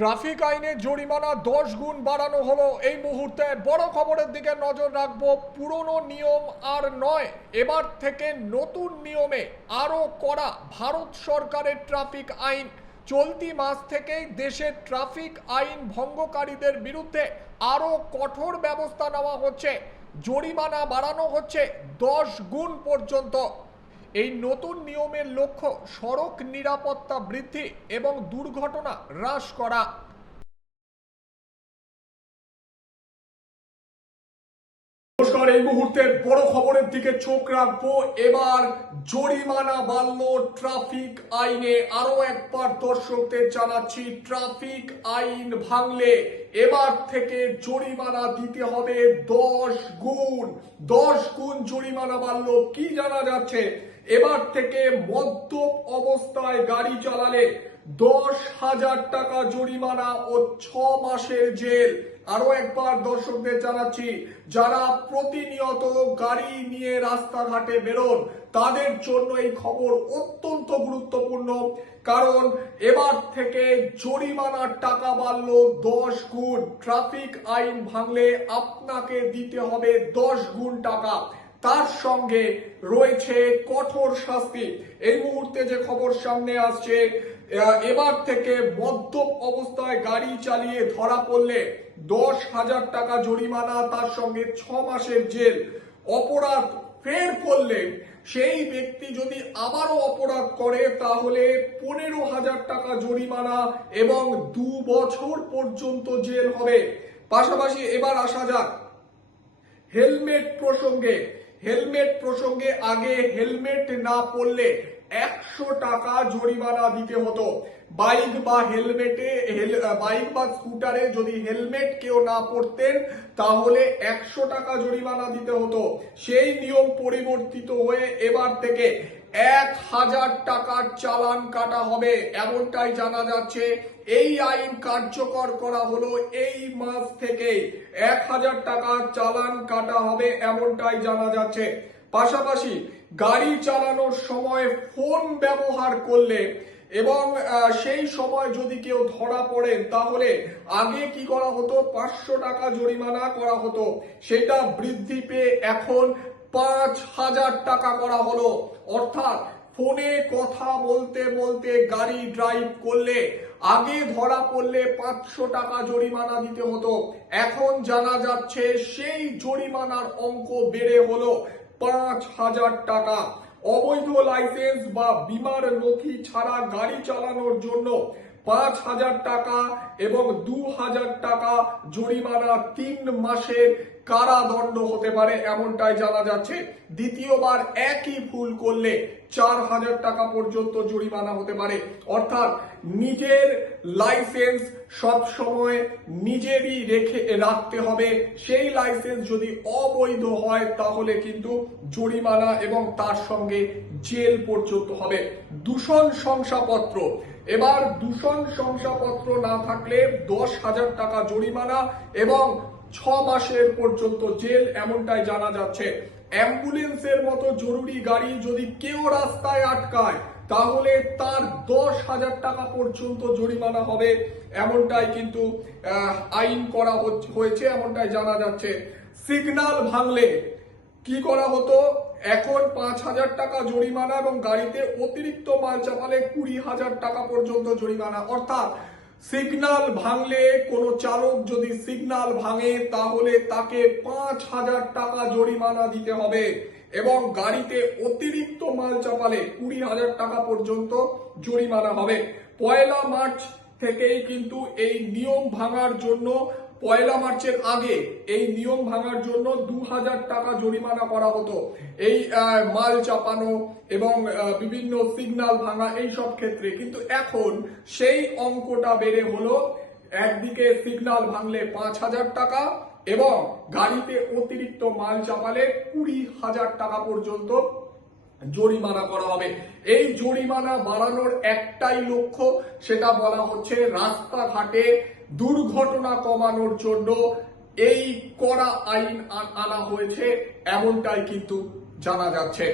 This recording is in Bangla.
ট্রাফিক আইনে জরিমানা দশ গুণ বাড়ানো হলো। এই মুহূর্তে বড় খবরের দিকে নজর রাখব পুরনো নিয়ম আর নয়। এবার থেকে নতুন নিয়মে আরও করা ভারত সরকারের ট্রাফিক আইন। চলতি মাস থেকেই দেশের ট্রাফিক আইন ভঙ্গকারীদের বিরুদ্ধে আরও কঠোর ব্যবস্থা নেওয়া হচ্ছে। জরিমানা বাড়ানো হচ্ছে দশ গুণ পর্যন্ত। এই নতুন নিয়মের লক্ষ্য সড়ক নিরাপত্তা বৃদ্ধি এবং দুর্ঘটনা হ্রাস করা। নমস্কার, এই মুহূর্তে বড় খবরের দিকে চোখ রাখব। এবার জরিমানা বাড়ল ট্রাফিক আইনে। আরও একবার দর্শকদের জানাচ্ছি, ট্রাফিক আইন ভাঙলে এবার থেকে জরিমানা দিতে হবে দশ গুণ। দশ গুণ জরিমানা বাড়লো, কি জানা যাচ্ছে? এবার থেকে মদ্যপ অবস্থায় গাড়ি চালালে দশ হাজার টাকা জরিমানা ও ছ মাসের জেল। আরও একবার দর্শকদের জানাচ্ছি, যারা প্রতিনিয়ত গাড়ি নিয়ে রাস্তাঘাটে বেরোন, তাদের জন্য এই খবর অত্যন্ত গুরুত্বপূর্ণ। কারণ এবার থেকে জরিমানার টাকা বাড়লো দশ গুণ। ট্রাফিক আইন ভাঙলে আপনাকে দিতে হবে দশ গুণ টাকা। তার সঙ্গে রয়েছে কঠোর শাস্তি। এই মুহূর্তে যে খবর সামনে আসছে এবার থেকে মদ্যপ অবস্থায় গাড়ি চালিয়ে ধরা পড়লে দশ হাজার টাকা জরিমানা, তার সঙ্গে ছ মাসের জেল। অপরাধ ফের করলে সেই ব্যক্তি যদি আবারও অপরাধ করে, তাহলে পনেরো হাজার টাকা জরিমানা এবং দু বছর পর্যন্ত জেল হবে। পাশাপাশি এবার আসা যাক, হেলমেট প্রসঙ্গে। হেলমেট প্রসঙ্গে আগে হেলমেট না পরলে একশো টাকা জরিমানা দিতে হতো। বাইক বা হেলমেটে বাইক বা স্কুটারে যদি হেলমেট কেউ না পরতেন, তাহলে একশো টাকা জরিমানা দিতে হতো। সেই নিয়ম পরিবর্তিত হয়ে এবার থেকে এক হাজার টাকার চালান কাটা হবে, এমনটাই জানা যাচ্ছে। এই আইন কার্যকর করা হলো এই মাস থেকেই। এক হাজার টাকার চালান কাটা হবে, এমনটাই জানা যাচ্ছে। পাশাপাশি গাড়ি চালানোর সময় ফোন ব্যবহার করলে এবং সেই সময় যদি কেউ ধরা পড়েন তাহলে আগে কি করা হতো? পাঁচশো টাকা জরিমানা করা হতো। সেটা বৃদ্ধি পেয়ে এখন পাঁচ হাজার টাকা করা হলো। অর্থাৎ ফোনে কথা বলতে বলতে গাড়ি ড্রাইভ করলে, আগে ধরা পড়লে পাঁচশো টাকা জরিমানা দিতে হতো। এখন জানা যাচ্ছে সেই জরিমানার অঙ্ক বেড়ে হলো। পাঁচ হাজার টাকা। অবৈধ লাইসেন্স বা বিমার নথি ছাড়া গাড়ি চালানোর জন্য পাঁচ হাজার টাকা এবং দু হাজার টাকা জরিমানা তিন মাসের কারাদণ্ড হতে পারে, এমনটাই জানা যাচ্ছে। দ্বিতীয়বার একই ভুল করলে চার হাজার টাকা পর্যন্ত জরিমানা হতে পারে। অর্থাৎ নিজের লাইসেন্স সব সময় নিজেরই রেখে রাখতে হবে। সেই লাইসেন্স যদি অবৈধ হয়, তাহলে কিন্তু জরিমানা এবং তার সঙ্গে জেল পর্যন্ত হবে। দূষণ শংসাপত্র। এবার দূষণ শংসাপত্র না থাকলে দশ হাজার টাকা জরিমানা এবং ছ মাসের পর্যন্ত জেল এমনটাই জানা যাচ্ছে। অ্যাম্বুলেন্সের মতো জরুরি গাড়ি যদি কেউ রাস্তায় আটকায়, তাহলে তার দশ হাজার টাকা পর্যন্ত জরিমানা হবে। এমনটাই কিন্তু আইন করা হয়েছে, এমনটাই জানা যাচ্ছে। সিগন্যাল ভাঙলে কি করা হতো? এখন পাঁচ হাজার টাকা জরিমানা এবং গাড়িতে অতিরিক্ত মাল চাপালে কুড়ি হাজার টাকা পর্যন্ত জরিমানা। অর্থাৎ সিগন্যাল ভাঙলে কোনো চালক যদি সিগনাল ভাঙে, তাহলে তাকে পাঁচ হাজার টাকা জরিমানা দিতে হবে এবং গাড়িতে অতিরিক্ত মাল চাপালে কুড়ি হাজার টাকা পর্যন্ত জরিমানা হবে। পয়লা মার্চ থেকেই কিন্তু এই নিয়ম ভাঙার জন্য পয়লা মার্চের আগে এই নিয়ম ভাঙার জন্য দু হাজার টাকা জরিমানা করা হতো। এই মাল চাপানো এবং বিভিন্ন সিগনাল ভাঙা এই সব ক্ষেত্রে। কিন্তু এখন সেই অঙ্কটা বেড়ে হলো। একদিকে সিগনাল ভাঙলে পাঁচ হাজার টাকা এবং গাড়িতে অতিরিক্ত মাল চাপালে কুড়ি হাজার টাকা পর্যন্ত জরিমানা করা হবে। এই জরিমানা বাড়ানোর একটাই লক্ষ্য, সেটা বলা হচ্ছে রাস্তাঘাটে দুর্ঘটনা কমানোর জন্য এই কড়া আইন আনা হয়েছে, এমনটাই কিন্তু জানা যাচ্ছে।